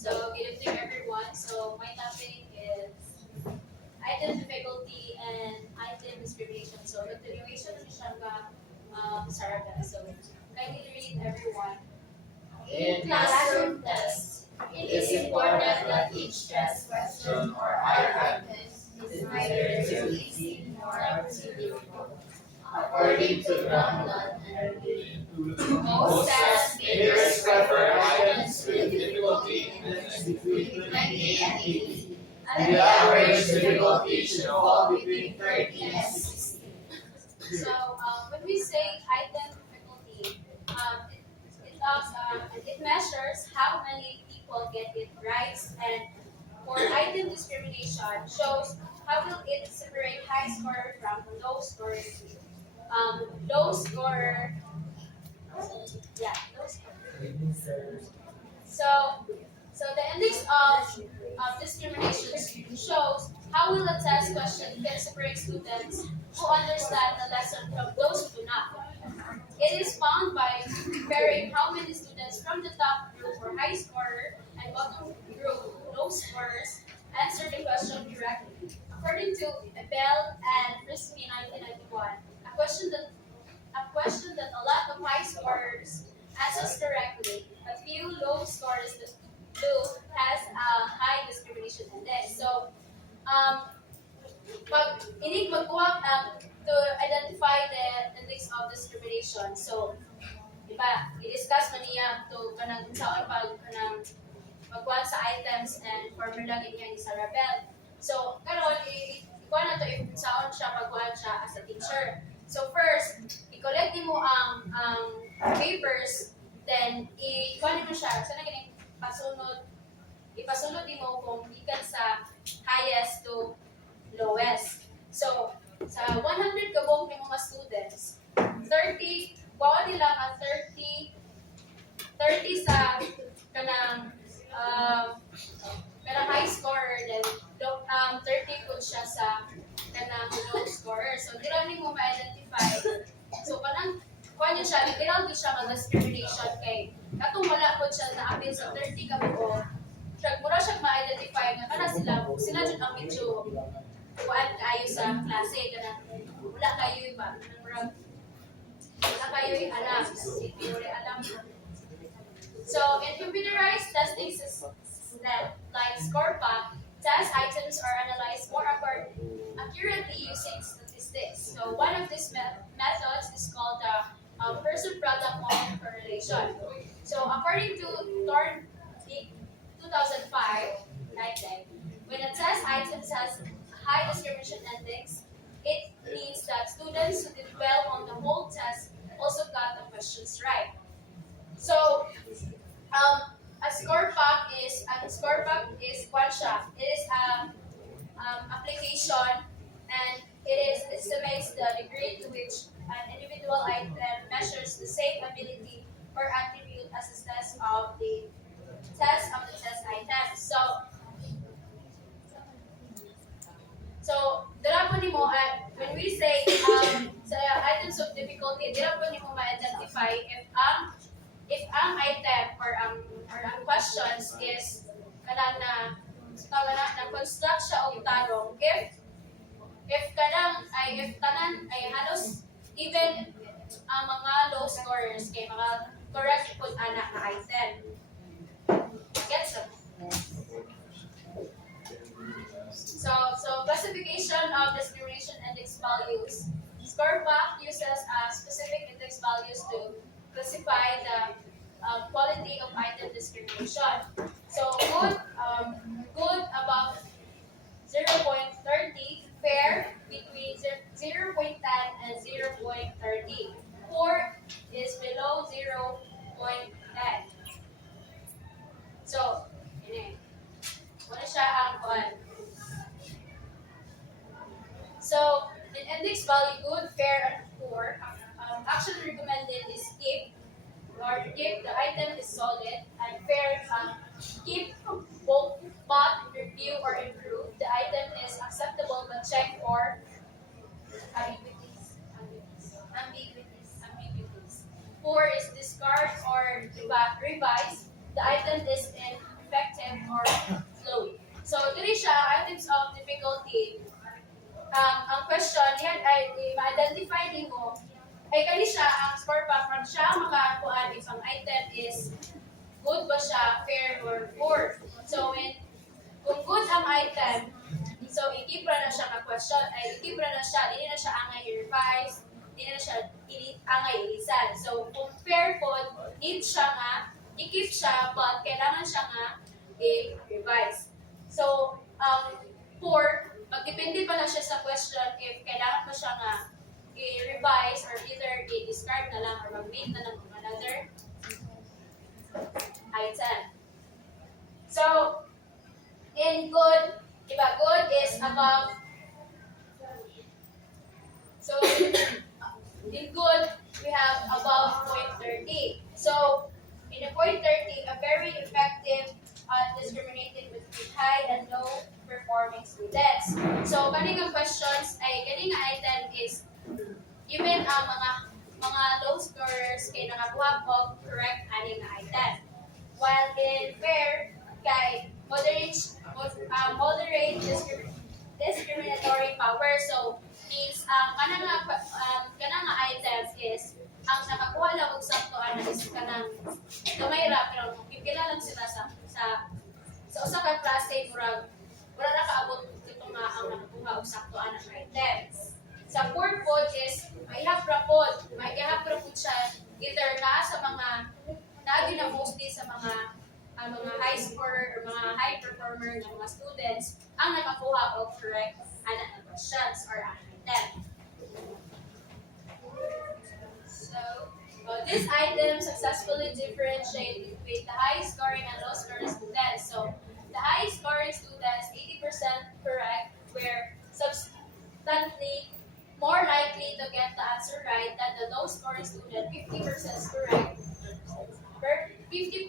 So, good evening everyone. So, my topic is item difficulty and item discrimination. So, continuation na siya Saraga. So, kindly read everyone. In classroom tests, it is important that each test question or item is neither too easy nor too difficult. According to Ramadan and Rudy, most test makers prefer items with difficulty between 20 and 80, and the average difficulty should fall between 30 and 60. So, when we say item difficulty, it measures how many people get it right, and for item discrimination shows how will it separate high scorer from low scorer. Low scorer, yeah, low scorer. So, so the index of discrimination shows how will a test question can separate students who understand the lesson from those who do not. It is found by comparing how many students from the top group or high scorer and bottom group low scorers answer the question correctly. According to Bell and Frisbee 1991, a question that a lot of high scorers answers correctly, a few low scorers that do has a high discrimination index. So, pag inig magkuha to identify the index of discrimination. So, di ba, i-discuss man niya to kanang unsaon pag kanang magkuha sa items and formula ganyan ni Sarah Bell. So, karon ikuha na to if unsaon siya pagkuha siya as a teacher. So, first, i-collect mo ang papers, then ikuha mo siya. Sana ganing pasunod, ipasunod mo kung ikan sa highest to lowest. So, sa 100 kabog ng mga students, 30, bawa nila ang 30 sa kanang high scorer, then 30 po siya sa kanang low scorer. So, di lang mo ma-identify. So, kanang kuha niya siya, literal di siya mag-discrimination kay katong wala po siya na appeal sa 30 kabog. Mura siya ma-identify nga kana sila dyan ang medyo kuhaan kayo sa klase, wala kayo iba. Wala kayo alam. Hindi wala alam. So, in computerized testing system like ScorePack, test items are analyzed more accurately using statistics. So, one of these methods is called the person-product model correlation. So, according to Thorne 2005, when a test item has high discrimination index, it means that students who did well on the whole test also got the questions right. So, a ScorePack is one shot. It is an application, and it estimates the degree to which an individual item measures the same ability or attribute as the test of the test item. So, dira po nimo when we say sa items of difficulty, dira po nimo ma-identify if ang item or ang questions is kanang na construct siya og tarong if tanan ay halos even ang mga low scorers kay mga correct pud ana na item. Gets it? So classification of discrimination index values. ScorePack uses specific index values to classify the quality of item discrimination. So good above 0.30, fair between 0.10 and 0.30. Poor is below 0.10. So, wala siya ang kuan. So, the index value good, fair, and poor, action recommended is keep the item is solid, and fair, keep both but review or improve. The item is acceptable but check for ambiguities. Poor is discard or revise. The item is ineffective or low. So, diri siya, items of difficulty. Ang question, yan ay ma-identify din mo, ay kani siya, ang score background siya, makakuhaan if ang item is good ba siya, fair, or poor. So, kung good ang item, so i-keep na siya ka question, ay i-keep na siya, hindi na siya angay i-revise, hindi na siya angay ilisan. So, kung fair po, need siya nga, i-keep siya, but kailangan siya nga i-revise. So, poor, magdepende pa na siya sa question if kailangan pa siya nga i-revise or either i-discard na lang or mag-make na lang ng another item. So, in good, diba, good is above. So, in good, we have above 0.30. So, in a 0.30, a very effective discriminating between high and low performing students. So, kaning ang questions ay kaning nga item is given ang mga low scorers kay nakakuha og correct aning nga item. While in fair kay moderate discriminatory power. So, means kanang nga items is ang nakakuha lang og saktoan is kanang gamay ra pero kailangan sila sa usa ka klase murag wala na kaabot ito nga ang nakakuha og saktoan ng items. Sa fourth pod is mahihap ra pod siya either na sa mga nagi na mostly sa mga high scorer or mga high performer ng mga students ang nakakuha og correct ana questions or item. So, this item successfully differentiate between the high scoring and low scoring students. So, the high scoring students 80% correct were substantially more likely to get the answer right than the low scoring student 50% correct. 50%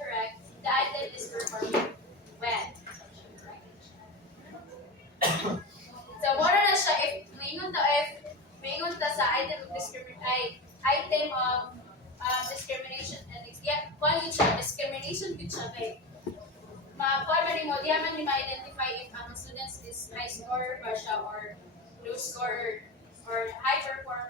correct, the item is performing well. So, mura na siya if maingon ta sa item of discrimination and discrimination good siya kay ma-kuha man mo diha man ni ma-identify if ang students is high scorer ba siya or low scorer or high performer